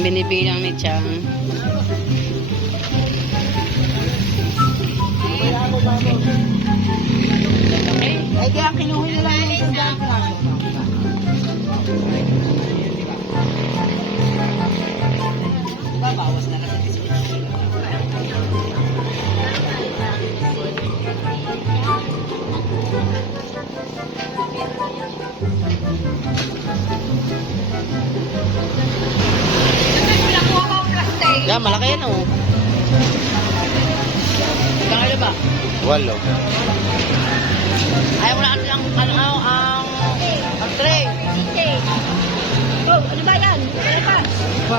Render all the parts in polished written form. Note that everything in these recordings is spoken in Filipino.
Ang binibilang ni Chang. Okay. Eh, kaya kinuha nila yung isang daan piraso. Diba, bawas na lang sa 18. Yeah, malaki yan oh. Kaya ba? Walo. Ayaw mo na ang tray. Oh, ano ba yan? Ano pa?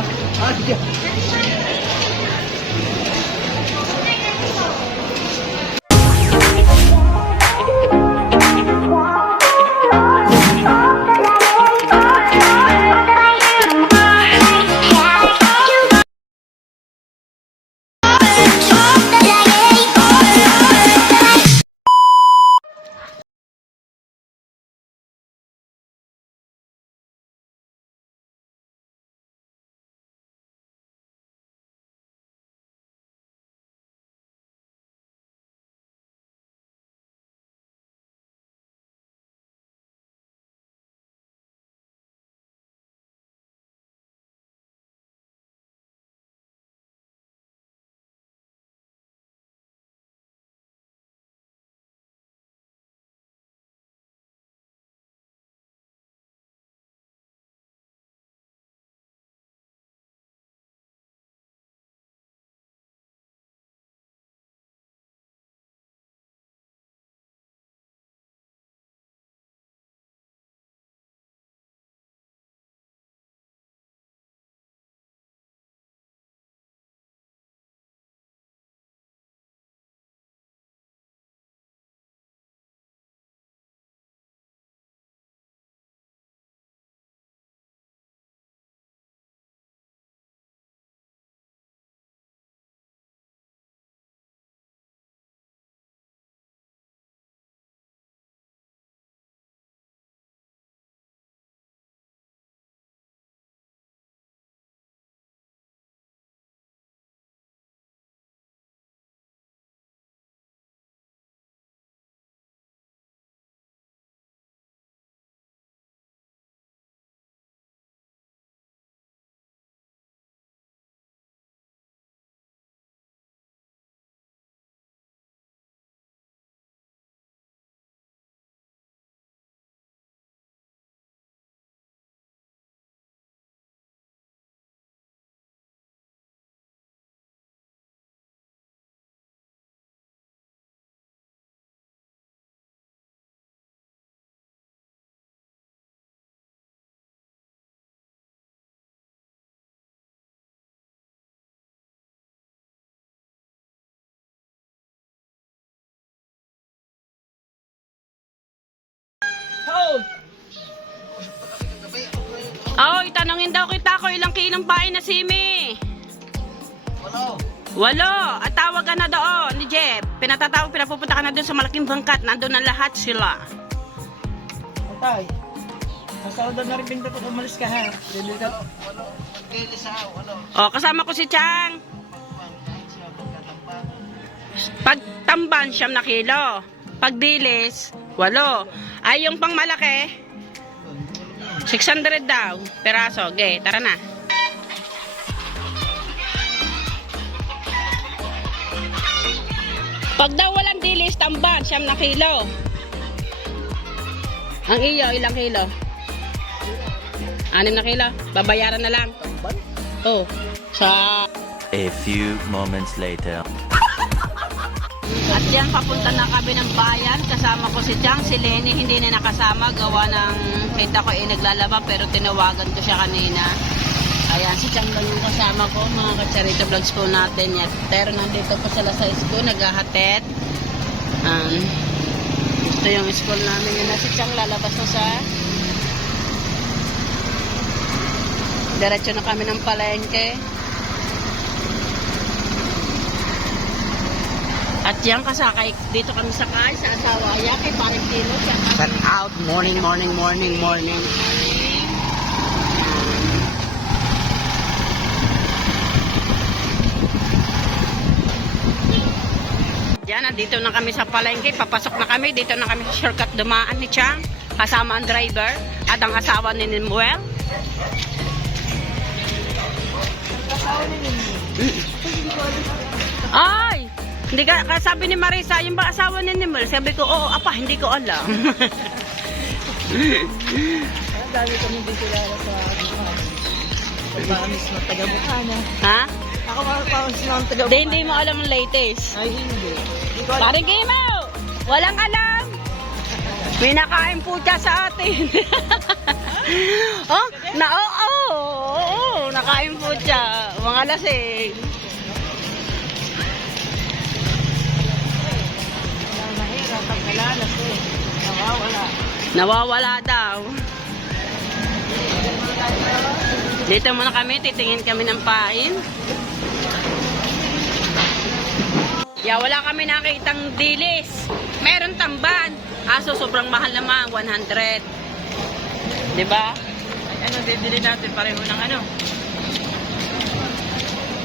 Oh, itanongin daw kita ko ilang kilong pain na simi. Walo. At tawagan na doon ni Jeff. Pinapupunta ka na doon sa malaking bangkat. Nandun na lahat sila. Patay. Masaudan na rin pinto kung umalis ka ha. Bili ka. Oh, kasama ko si Chang. Pag tamban, 9 na kilo. Pag dilis, 8. Ay, yung pang malaki, 600 daw. Peraso. Okay, tara na. Pag daw walang dilis, tamban, 9 na kilo. Ang iyo, ilang kilo? 6 na kilo. Babayaran na lang. Oh, sa... A few moments later. At yan, papunta na kami ng bayan. Kasama ko si Chang, si Lenny hindi na nakasama. Gawa ng, kita ko naglalaba pero tinawagan ko siya kanina. Ayan, si Chang lang yung kasama ko. Mga Kacharito vlogs po natin yan. Pero nandito po sila sa school, naghahatid. Gusto yung school namin yun na si Chang lalabas na sa... Diretso na kami ng palengke. At yan kasakay, dito kami sakay sa asawa ya kay Parang Tino. Sun out. Morning. Ayan, dito na kami sa palengke. Papasok na kami. Dito na kami sa shortcut dumaan ni Chang. Kasama ang driver at ang asawa ni Nimuel. Ay! Hindi ka, sabi ni Marisa, yung ba asawa ni Nimuel? Sabi ko, oo, apa, hindi ko alam. Ang dami kami din kilala sa mga mismo taga-Bukana. Ha? Ako makakapamis na ang taga-Bukana. Hindi mo alam ang latest. Ay, hindi. Hindi ko alam. Parang game out! Walang alam! May nakain po siya sa atin. Oh, oo, nakain po siya. Mga lasing. Mahirap pag nalalas eh. Nawawala. Nawawala daw. Dito muna kami, titingin kami ng pain. Wala kami nakitang dilis. Meron tamban. Aso sobrang mahal naman, 100. Diba? Ay, ano, bibili natin pareho ng ano?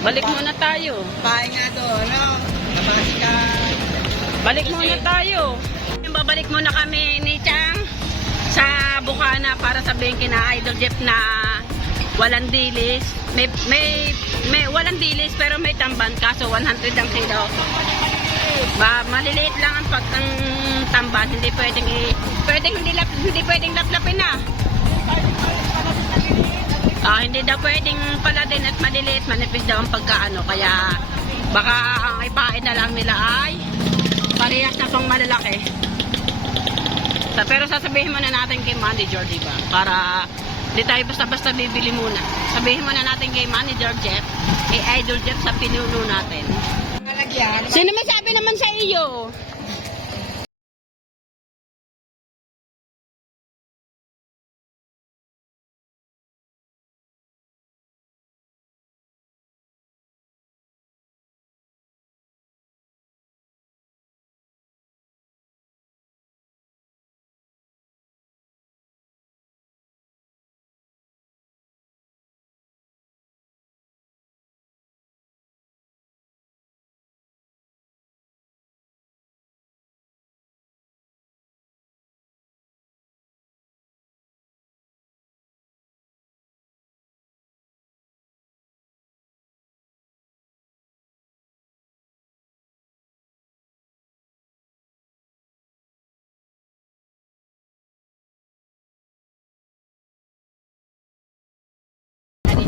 Balik muna tayo. Pahay nga to, ano? Labas ka. Balik muna tayo. Babalik muna kami ni Chang sa Bukana para sabihin kina Idol Jeff na walang dilis. May walang dilis pero may tamban kaso 100 ang kilo. Maliliit lang ang ang tamban, hindi pwedeng hindi pwedeng laplapin na. Hindi daw pwedeng pala din at maliliit, manipis daw ang pagkaano kaya baka ang ipain na lang nila ay parehas na pang malalaki. Pero sasabihin muna natin kay manager, diba? Para di tayo basta-basta bibili muna. Sabihin muna natin kay manager Jeff, kay Idol Jeff sa pinuno natin. Sino masabi naman sa iyo?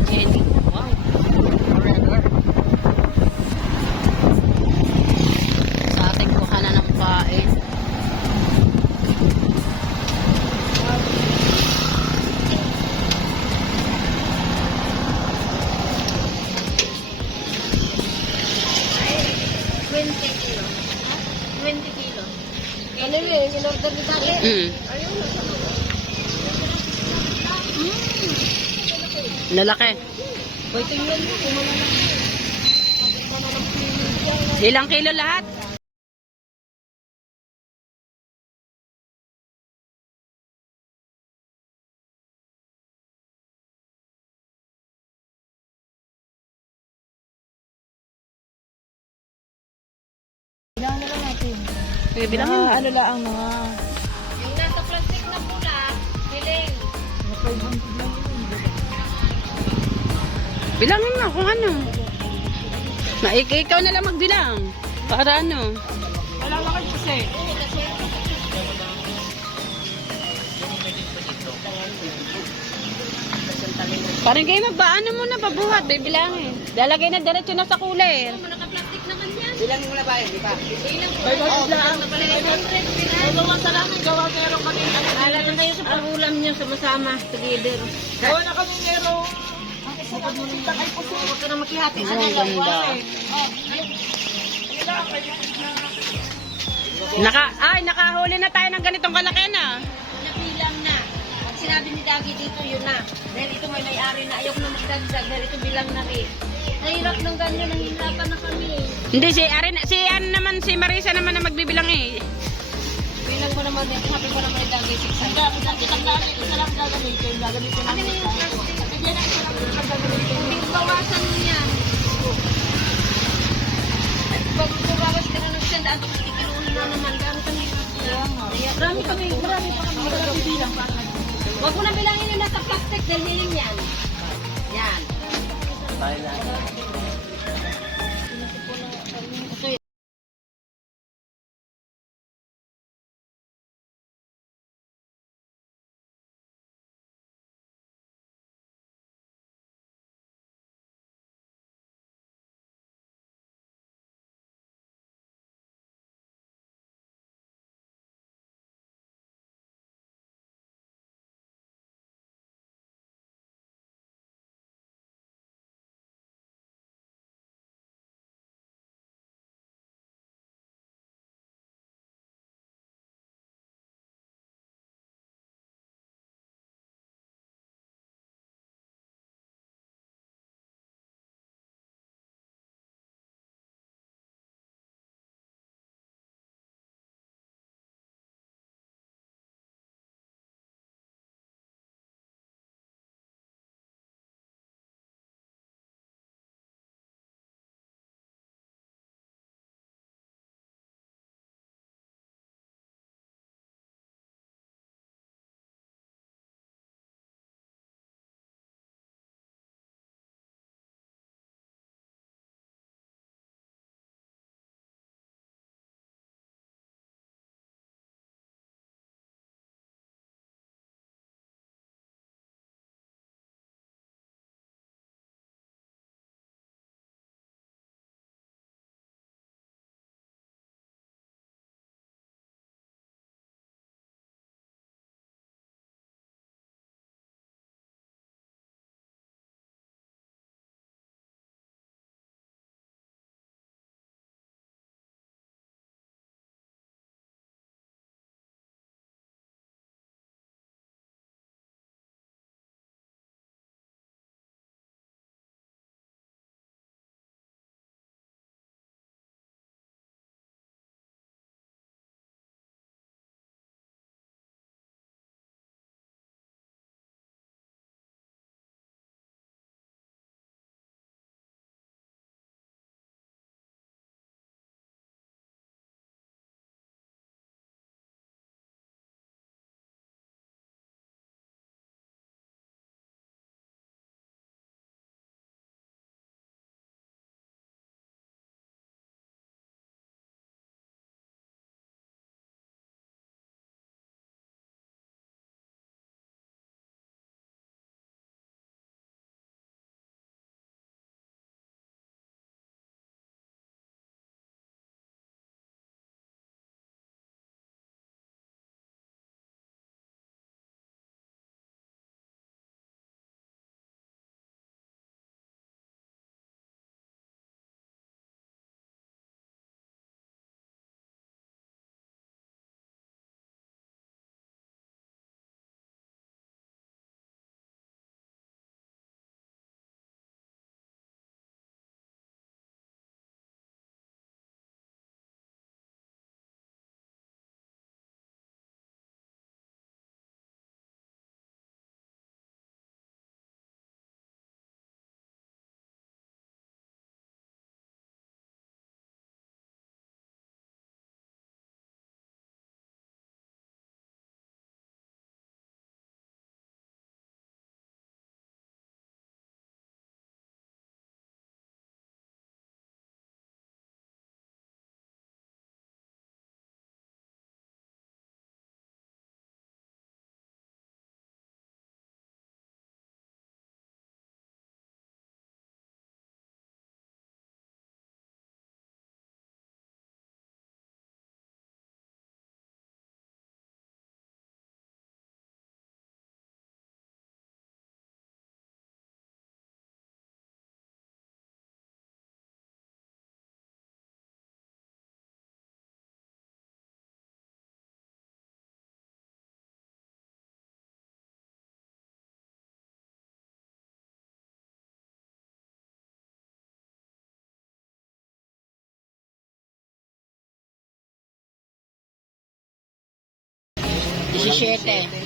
Jenny. Wow. Forever. Sa ating kuhanan ng pain. Ano yun? In-order ni Dali? Ayun na. Lalaki. Boy, tingnan mo. Kung malalaki. Ilang kilo lahat? Bilang na lang natin. Sige, bilangin mo. Ano lang ang mga... Yung nasa plastic na pula, piling. 500 lang yun. Bilangin mo kung ano. Ikaw na lang magbilang. Para ano. Wala lang kayo kasi. Parang kayo magbaano muna, pabuhat, bibilangin. Lalagay na diretso na sa cooler. Naka-plastic naman yan. Bilangin mo na ba yun, di ba? Ilang po. 500 lang. Tulungan sa namin, gawa meron kami. Alam na kayo sa pag-ulam nyo, sama-sama, together. Gawa na kami meron. Huwag ka na maghihati. Ang ganda. Nakahuli na tayo ng ganitong kalaki na. Nabilang na. Pag sinabi ni Dagi dito, yun na. Dahil ito may-ari na. Ayok na magdagdag. Dahil ito bilang na rin. Nahirap ng ganyan. Nahihirapan na kami. Hindi, si Marisa naman na magbibilang eh. Bilang mo naman. Sabi ko naman ni Dagi. 600. Isa lang gagamitin. Gagamitin Ano namin. yung plastic? Hindi bawasan mo yan. Pag bawas ka na ng sand, ato marami pa kami. Huwag mo na bilangin yung nasa plastic dahil hiling yan. Yan.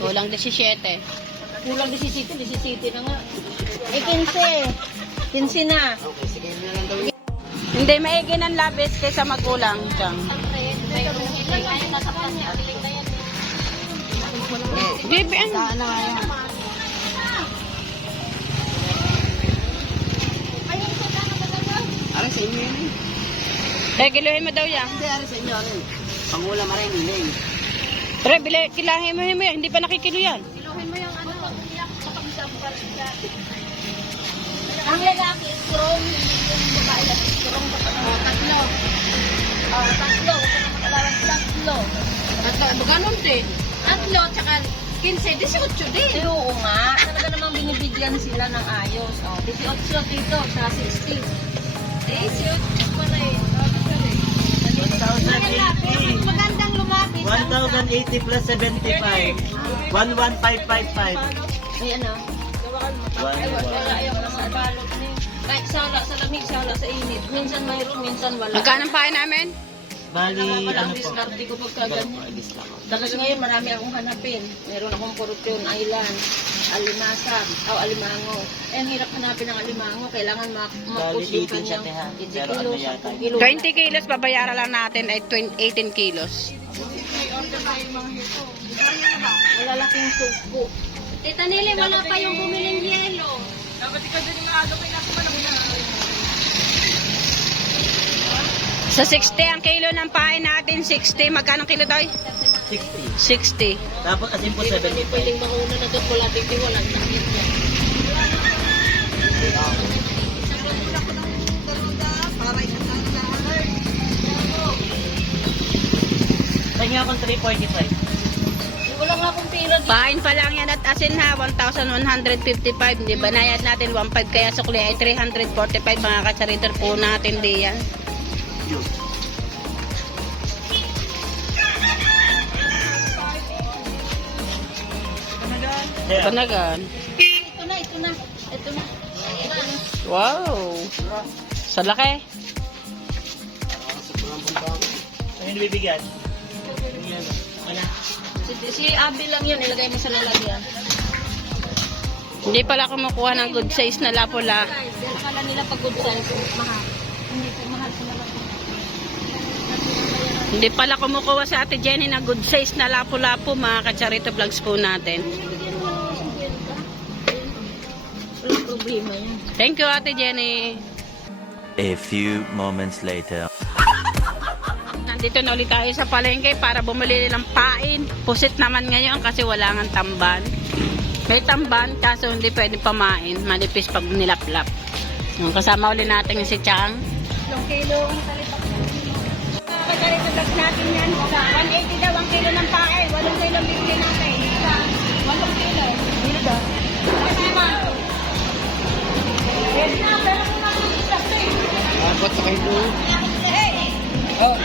Kulang 17. Kulang 17, 17 na nga. Eh, 15. 15 na. Hindi, maigi ng labis kaysa magulang. Tiyang. Bebe, ano? Ano nga yan? Aray sa inyo yun. Kiluhin mo daw yan. Hindi, aray sa inyo. Aray. Pangulam aray, hindi. Tre, kilahin mo yan. Hindi pa nakikilo yan. Iluhin mo yung ano, kapag sampal siya. Ang lalaki, strong, yung babae lang, strong, tatlo. Tatlo, tatlo. Tatlo, maganon din. Tatlo, tsaka 15, 18 din. Eh, oo nga. Talaga namang binibigyan sila ng ayos. 18 dito, sa 60. 18 pa rin. 1,080. Magandang lumaki. 1,080 plus 75. 11555. Ayan o. Wala ayaw na sa balot niya. Kahit sala sa lamig, sala sa init. Minsan mayroon, minsan wala. Magkano pa namin? Bali, ano po? Diskarte ko pagka ganyan. Tapos ngayon marami akong hanapin. Meron akong Corruption Island, Alimasag, o Alimango. Eh, ang hirap hanapin ng Alimango. Kailangan Bali, ma-push yung 18 siya, kanyang teha. 15 Pero ano kilos, yata? 10 kilos. 20 kilos, babayaran lang natin ay 18 kilos. Malalaking sugpo. Tita Nili, wala pa yung bumiling yelo. Sa 60 ang kilo ng pain natin, 60. Magkano kilo tayo? 60. 60. Tapos asin po Hindi ba 75. pwedeng mauna na doon? Wala titi, wala nakit niya. Kanya akong 345. Wala nga akong pira dito. Pain pa lang yan at asin ha, 1,155. Hindi ba nayad natin 1,500 kaya sukli ay 345 mga katsaritor po natin di yan. Yeah. Panagan. Ito na, ito na. Ito na. Wow. Sa laki. Ano yung bibigyan? Wala. Si Abby lang yun, ilagay mo sa lalagyan. Hindi pala kumukuha ng good size na lapula. Dahil akala nila pag good size, mahal. Hindi po mahal sa lalagyan. Hindi pala kumukuha sa Ate Jenny na good size na lapu-lapu mga katsarito vlogs po natin. Bigyan mo lang ng 50. Walang problema yun. Thank you Ate Jenny. A few moments later. Nandito na ulit tayo sa palengke para bumili ng pain. Pusit naman ngayon kasi wala nga tamban. May tamban kaso hindi pwede pamain. Manipis pag nilaplap. Yung kasama ulit natin si Chang. 1 kilo ang talipak. Pagkalit na natin yan. 180 daw ang kilo ng pae. 8 kilo ang bigyan natin. 8 kilo. Dito daw. Kasama. Pwede na, pero kung mag-isa eh. Abot sa kayo. Hey! Oh.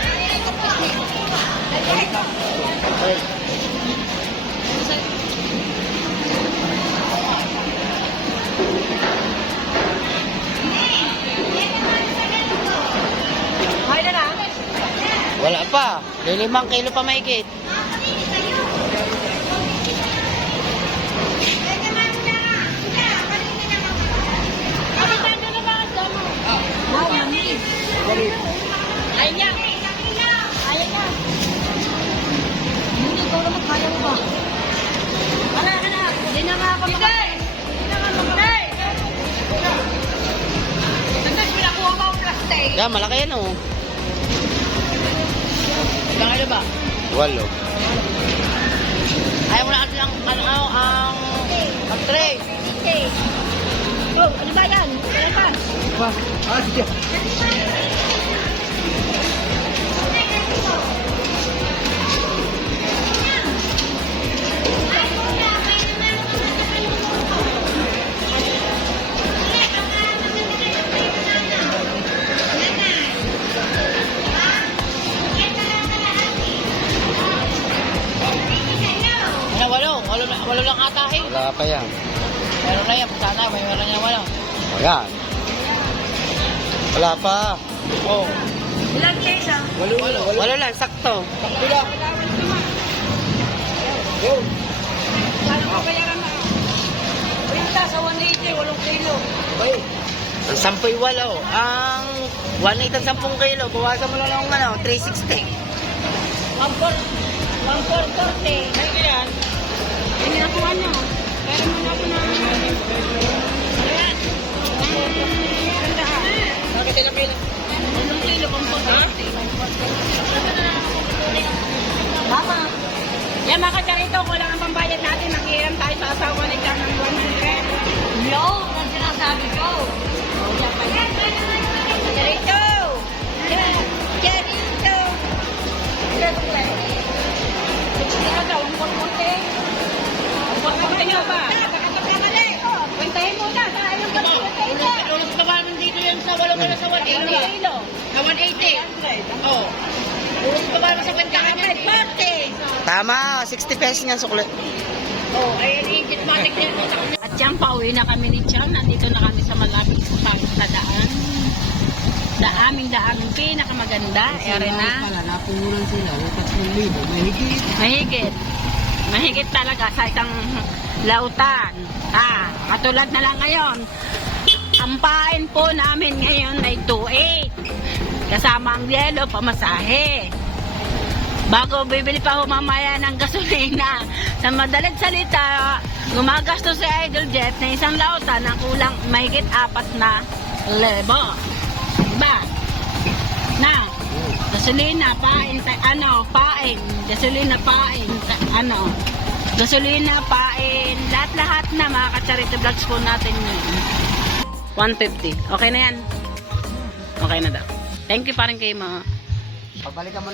Hay na na. Wala pa. 5 kilo pa mahigit. Ayaw niya. Ayaw niya. Hindi ko naman kaya mo ba? Wala ka na. Hindi na nga ako makakay. Hindi na nga makakay. Tapos pinakuha mo ang plastic. Yeah, malaki yan oh. Ilang ano ba? 8. Ayaw mo na kasi ang tray. Okay. Oh, ano ba yan? Kailan pa? Sige. Walo lang ata eh. Wala pa yan. Meron na yan. Sana may meron niya walo. Ayan. Wala pa. Oh. Ilang case ah? Walo lang, sakto. Sakto lang. Yo. Ano ko bayaran na? Pinta sa 180, 8 kilo. Ay. Ang 10 walo. Ang 1.8 ang 10 kilo. Bawasan mo lang ng 360. 140. Ano yan? Hindi ako ano. Pero muna ako na. Bakit ilang kilo? 1 kilo pang pagkakati. Mama. Yan mga kacharito, kulang ang pambayad natin. Nanghiram tayo sa asawa ni Chang ng 100. Yo, ang sinasabi ko. Kacharito! Kacharito! Kaya daw, ang pagpunti. Ang pagpunti niyo ba? Puntahin mo na sa ayong pagpuntahin na. Ulos ka ba nandito yan sa 8 sa 1 Kilo. Sa 180. Oo. Ulos ka ba sa kwentahan yan? 40. Tama, 60 pesos nga sukli. Oh, ay legit matik din mo sa kanya. At Chang, pauwi na kami ni Chang. Nandito na kami sa malapit sa daan. Aming daan, pinakamaganda. Ere na. Napunulan sila. 3,000. Mahigit. Mahigit. Mahigit talaga sa isang lautan. Katulad na lang ngayon. Ang pain po namin ngayon ay 2,800. Kasama ang yelo, pamasahe. Bago bibili pa ho mamaya ng gasolina. Sa madalit salita, gumagastos si Idol Jet na isang lautan na kulang mahigit 4,000. Diba? Na, gasolina, pain, gasolina, pain, gasolina, pain, lahat-lahat na mga ka-charity vlogs po natin yun. 150. Okay na yan? Okay na daw. Thank you pa rin kayo mga. Pabalikan mo